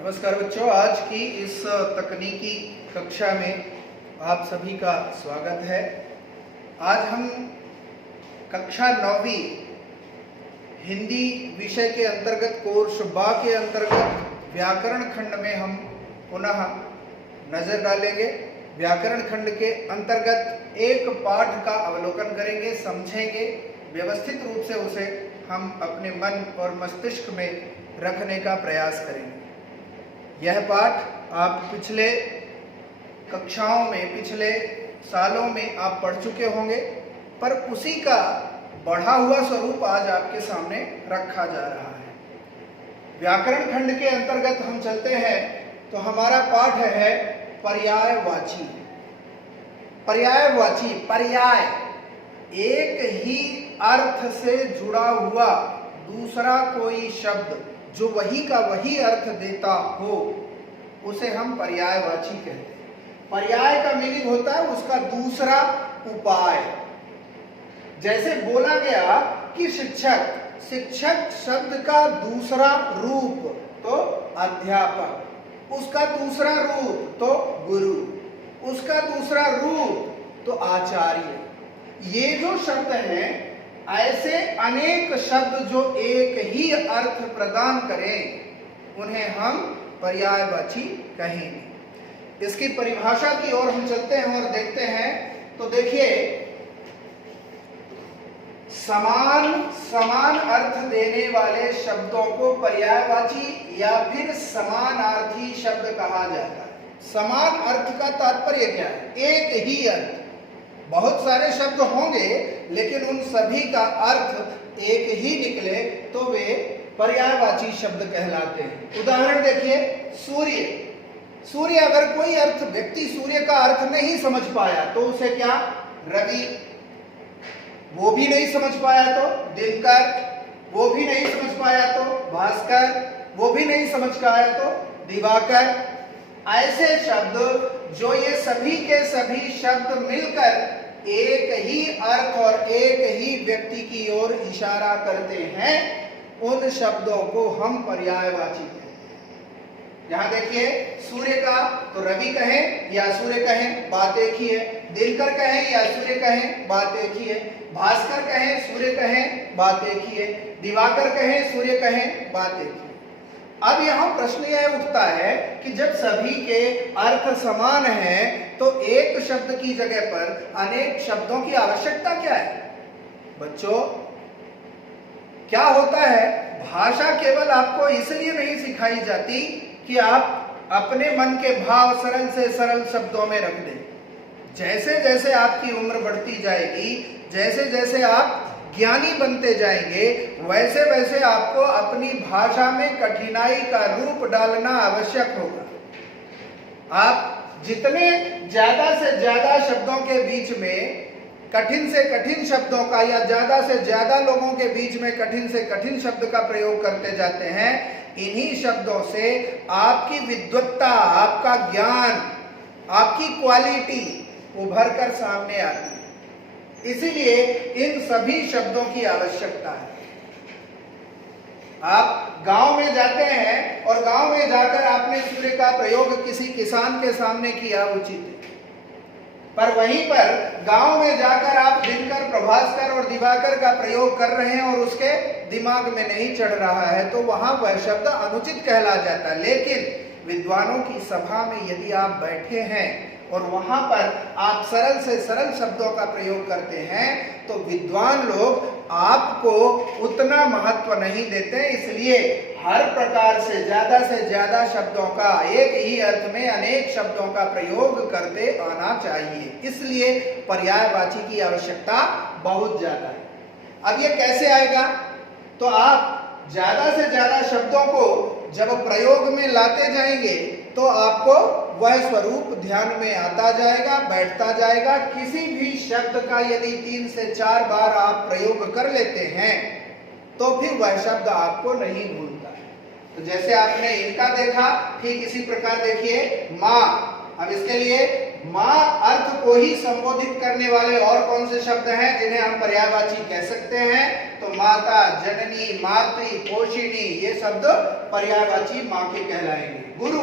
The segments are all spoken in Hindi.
नमस्कार बच्चों, आज की इस तकनीकी कक्षा में आप सभी का स्वागत है। आज हम कक्षा 9वीं हिंदी विषय के अंतर्गत कोर्स बा के अंतर्गत व्याकरण खंड में हम पुनः नजर डालेंगे। व्याकरण खंड के अंतर्गत एक पाठ का अवलोकन करेंगे, समझेंगे, व्यवस्थित रूप से उसे हम अपने मन और मस्तिष्क में रखने का प्रयास करेंगे। यह पाठ आप पिछले कक्षाओं में, पिछले सालों में आप पढ़ चुके होंगे, पर उसी का बढ़ा हुआ स्वरूप आज आपके सामने रखा जा रहा है। व्याकरण खंड के अंतर्गत हम चलते हैं तो हमारा पाठ है पर्यायवाची। पर्यायवाची, पर्याय एक ही अर्थ से जुड़ा हुआ दूसरा कोई शब्द जो वही का वही अर्थ देता हो, उसे हम पर्यायवाची कहते हैं। पर्याय का मीनिंग होता है उसका दूसरा उपाय। जैसे बोला गया कि शिक्षक, शिक्षक शब्द का दूसरा रूप तो अध्यापक, उसका दूसरा रूप तो गुरु, उसका दूसरा रूप तो आचार्य। ये जो शब्द हैं, ऐसे अनेक शब्द जो एक ही अर्थ प्रदान करें, उन्हें हम पर्यायवाची कहेंगे। इसकी परिभाषा की ओर हम चलते हैं और देखते हैं तो देखिए, समान अर्थ देने वाले शब्दों को पर्यायवाची या फिर समानार्थी शब्द कहा जाता है। समान अर्थ का तात्पर्य क्या है? एक ही अर्थ। बहुत सारे शब्द होंगे लेकिन उन सभी का अर्थ एक ही निकले तो वे पर्यायवाची शब्द कहलाते हैं। उदाहरण देखिए, सूर्य। सूर्य अगर कोई अर्थ, व्यक्ति सूर्य का अर्थ नहीं समझ पाया तो उसे क्या? रवि। वो भी नहीं समझ पाया तो दिनकर, वो भी नहीं समझ पाया तो भास्कर, वो भी नहीं समझ पाया तो दिवाकर। ऐसे शब्द जो ये सभी के सभी शब्द मिलकर एक ही अर्थ और एक ही व्यक्ति की ओर इशारा करते हैं, उन शब्दों को हम पर्यायवाची कहते हैं। यहां देखिए, सूर्य का तो रवि कहें या सूर्य कहें, बात एक ही है। दिनकर कहें या सूर्य कहें, बात एक ही है। भास्कर कहें, सूर्य कहें, बात एक ही है। दिवाकर कहें, सूर्य कहें, बात एक ही है। अब यहाँ प्रश्न यह उठता है कि जब सभी के अर्थ समान हैं, तो एक शब्द की जगह पर अनेक शब्दों की आवश्यकता क्या है? बच्चों, क्या होता है, भाषा केवल आपको इसलिए नहीं सिखाई जाती कि आप अपने मन के भाव सरल से सरल शब्दों में रख दें। जैसे जैसे आपकी उम्र बढ़ती जाएगी, जैसे जैसे आप ज्ञानी बनते जाएंगे, वैसे वैसे आपको अपनी भाषा में कठिनाई का रूप डालना आवश्यक होगा। आप जितने ज्यादा से ज्यादा शब्दों के बीच में कठिन से कठिन शब्दों का, या ज्यादा से ज्यादा लोगों के बीच में कठिन से कठिन शब्द का प्रयोग करते जाते हैं, इन्हीं शब्दों से आपकी विद्वत्ता, आपका ज्ञान, आपकी क्वालिटी उभर कर सामने आती है। इसीलिए इन सभी शब्दों की आवश्यकता है। आप गांव में जाते हैं और गांव में जाकर आपने सूर्य का प्रयोग किसी किसान के सामने किया, उचित है, पर वहीं पर गांव में जाकर आप दिनकर, प्रभास्कर और दिवाकर का प्रयोग कर रहे हैं और उसके दिमाग में नहीं चढ़ रहा है, तो वहां वह शब्द अनुचित कहला जाता है। लेकिन विद्वानों की सभा में यदि आप बैठे हैं और वहां पर आप सरल से सरल शब्दों का प्रयोग करते हैं, तो विद्वान लोग आपको उतना महत्व नहीं देते। इसलिए हर प्रकार से ज्यादा शब्दों का, एक ही अर्थ में अनेक शब्दों का प्रयोग करते आना चाहिए। इसलिए पर्यायवाची की आवश्यकता बहुत ज्यादा है। अब ये कैसे आएगा? तो आप ज्यादा से ज्यादा शब्दों को जब प्रयोग में लाते जाएंगे तो आपको वह स्वरूप ध्यान में आता जाएगा, बैठता जाएगा। किसी भी शब्द का यदि 3 से 4 बार आप प्रयोग कर लेते हैं तो फिर वह शब्द आपको नहीं भूलता है। तो जैसे आपने इनका देखा, ठीक इसी प्रकार देखिए माँ। अब इसके लिए मां अर्थ को ही संबोधित करने वाले और कौन से शब्द हैं जिन्हें हम पर्यायवाची कह सकते हैं? तो माता, जननी, मातृ, पोषिणी, ये शब्द पर्यायवाची मां के कहलाएंगे। गुरु,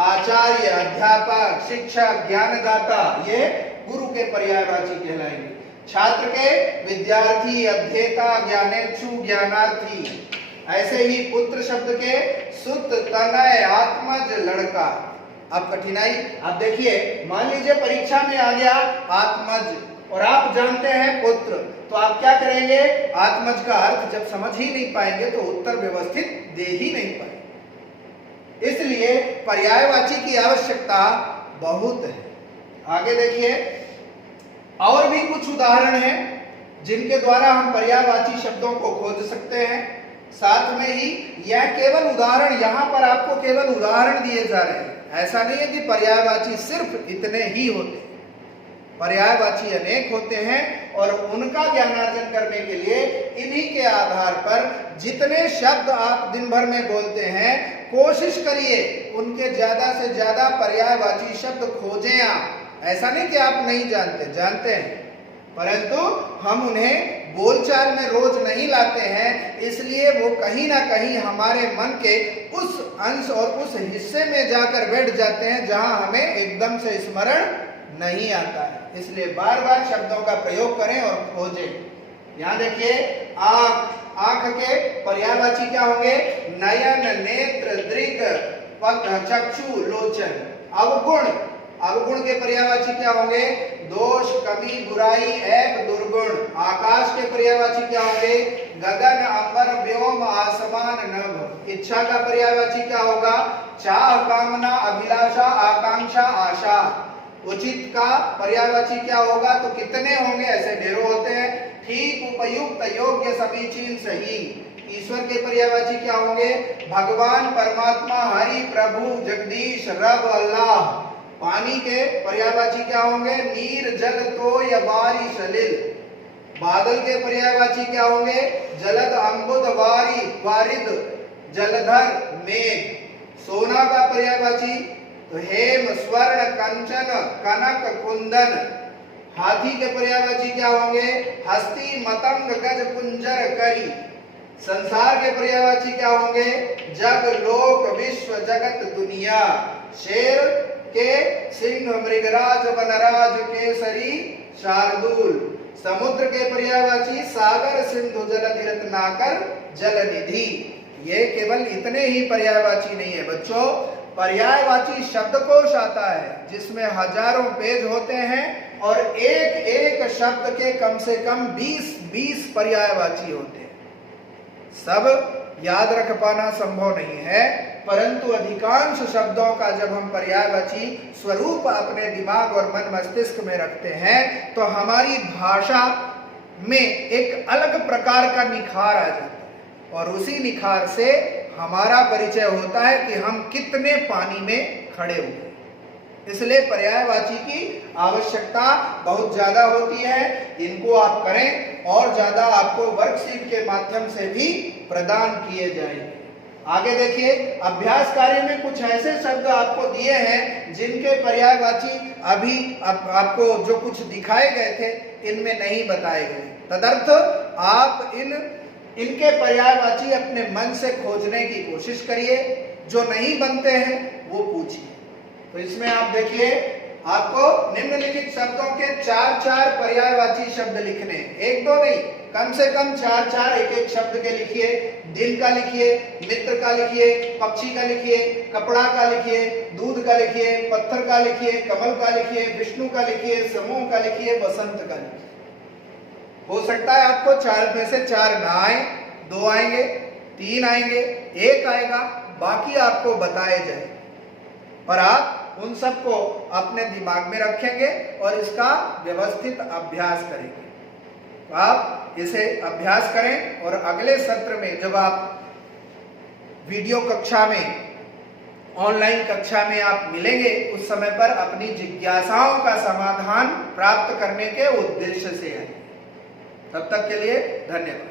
आचार्य, अध्यापक, शिक्षक, ज्ञानदाता, ये गुरु के पर्यायवाची कहलाएंगे। छात्र के विद्यार्थी, अध्येता, ज्ञानेच्छु, ज्ञानार्थी। ऐसे ही पुत्र शब्द के सुत, तनय, आत्मज, लड़का। अब कठिनाई, आप देखिए, मान लीजिए परीक्षा में आ गया आत्मज और आप जानते हैं पुत्र, तो आप क्या करेंगे? आत्मज का अर्थ जब समझ ही नहीं पाएंगे तो उत्तर व्यवस्थित दे ही नहीं पाएंगे। इसलिए पर्यायवाची की आवश्यकता बहुत है। आगे देखिए, और भी कुछ उदाहरण हैं जिनके द्वारा हम पर्यायवाची शब्दों को खोज सकते हैं। साथ में ही यह केवल उदाहरण, यहां पर आपको केवल उदाहरण दिए जा रहे हैं। ऐसा नहीं है कि पर्यायवाची सिर्फ इतने ही होते हैं। पर्यायवाची अनेक होते हैं और उनका ज्ञानार्जन करने के लिए इन्हीं के आधार पर जितने शब्द आप दिन भर में बोलते हैं, कोशिश करिए उनके ज्यादा से ज्यादा पर्यायवाची शब्द खोजें आप। ऐसा नहीं कि आप नहीं जानते, जानते हैं, परंतु हम उन्हें बोलचाल में रोज नहीं लाते हैं, इसलिए वो कहीं ना कहीं हमारे मन के उस अंश और उस हिस्से में जाकर बैठ जाते हैं जहां हमें एकदम से स्मरण नहीं आता है। इसलिए बार बार शब्दों का प्रयोग करें और खोजें। यहाँ देखिए, आंख, आंख के पर्यायवाची क्या होंगे? नयन, नेत्र, दृग, चक्षु, लोचन। अवगुण, अवगुण के पर्यायवाची क्या होंगे? दोष, कमी, बुराई, ऐब, दुर्गुण। आकाश के पर्यायवाची क्या होंगे? गगन, अंबर, व्योम, आसमान, नभ। इच्छा का पर्यायवाची क्या होगा? चाह, कामना, अभिलाषा, आकांक्षा, आशा। उचित का पर्यायवाची क्या होगा? तो कितने होंगे? ऐसे ढेरों होते हैं। ठीक, उपयुक्त, योग्य, समीचीन, सही। ईश्वर के पर्यायवाची क्या होंगे? भगवान, परमात्मा, हरि, प्रभु, जगदीश, रब, अल्लाह। पानी के पर्यायवाची क्या होंगे? नीर, जल, तोय, वारी, सलिल। बादल के पर्यायवाची क्या होंगे? जलद, अम्बुद, वारी, वारिद, जलधर, मेघ। सोना का पर्यायवाची तो हेम, स्वर्ण, कंचन, कनक, कुंदन। हाथी के पर्यायवाची क्या होंगे? हस्ती, मतंग, गज, कुंजर, करी। संसार के पर्यायवाची क्या होंगे? जग, लोक, विश्व, जगत, दुनिया। शेर के सिंह, मृगराज, वनराज, केसरी, शार्दूल। समुद्र के पर्यायवाची सागर, सिंधु, जलधि, रत्नाकर, जलनिधि। ये केवल इतने ही पर्यायवाची नहीं है बच्चों, पर्यायवाची शब्दकोश आता है जिसमें हजारों पेज होते हैं और एक एक शब्द के कम से कम 20-20 पर्यायवाची होते हैं। सब याद रख पाना संभव नहीं है, परंतु अधिकांश शब्दों का जब हम पर्यायवाची स्वरूप अपने दिमाग और मन मस्तिष्क में रखते हैं तो हमारी भाषा में एक अलग प्रकार का निखार आ जाता है और उसी निखार से हमारा परिचय होता है कि हम कितने पानी में खड़े हुए। इसलिए पर्यायवाची की आवश्यकता बहुत ज्यादा होती है। इनको आप करें और ज्यादा आपको वर्कशीट के माध्यम से भी प्रदान किए जाएंगे। आगे देखिए, अभ्यास कार्य में कुछ ऐसे शब्द आपको दिए हैं जिनके पर्यायवाची अभी आपको जो कुछ दिखाए गए थे इनमें नहीं बताए गए। तदर्थ आप इनके पर्यायवाची अपने मन से खोजने की कोशिश करिए, जो नहीं बनते हैं वो पूछिए। तो इसमें आप देखिए, आपको निम्नलिखित शब्दों के 4-4 पर्यायवाची शब्द लिखने, 1-2 नहीं, कम से कम 4-4 एक-एक शब्द के लिखिए। दिल का लिखिए, मित्र का लिखिए, पक्षी का लिखिए, कपड़ा का लिखिए, दूध का लिखिए, पत्थर का लिखिए, कमल का लिखिए, विष्णु का लिखिए, समूह का लिखिए, बसंत का लिखिए। हो सकता है आपको 4 में से 4 ना आए, 2 आएंगे, 3 आएंगे, 1 आएगा, बाकी आपको बताए जाए, पर आप उन सबको अपने दिमाग में रखेंगे और इसका व्यवस्थित अभ्यास करेंगे। तो आप इसे अभ्यास करें और अगले सत्र में जब आप वीडियो कक्षा में, ऑनलाइन कक्षा में आप मिलेंगे, उस समय पर अपनी जिज्ञासाओं का समाधान प्राप्त करने के उद्देश्य से आए। तब तक के लिए धन्यवाद।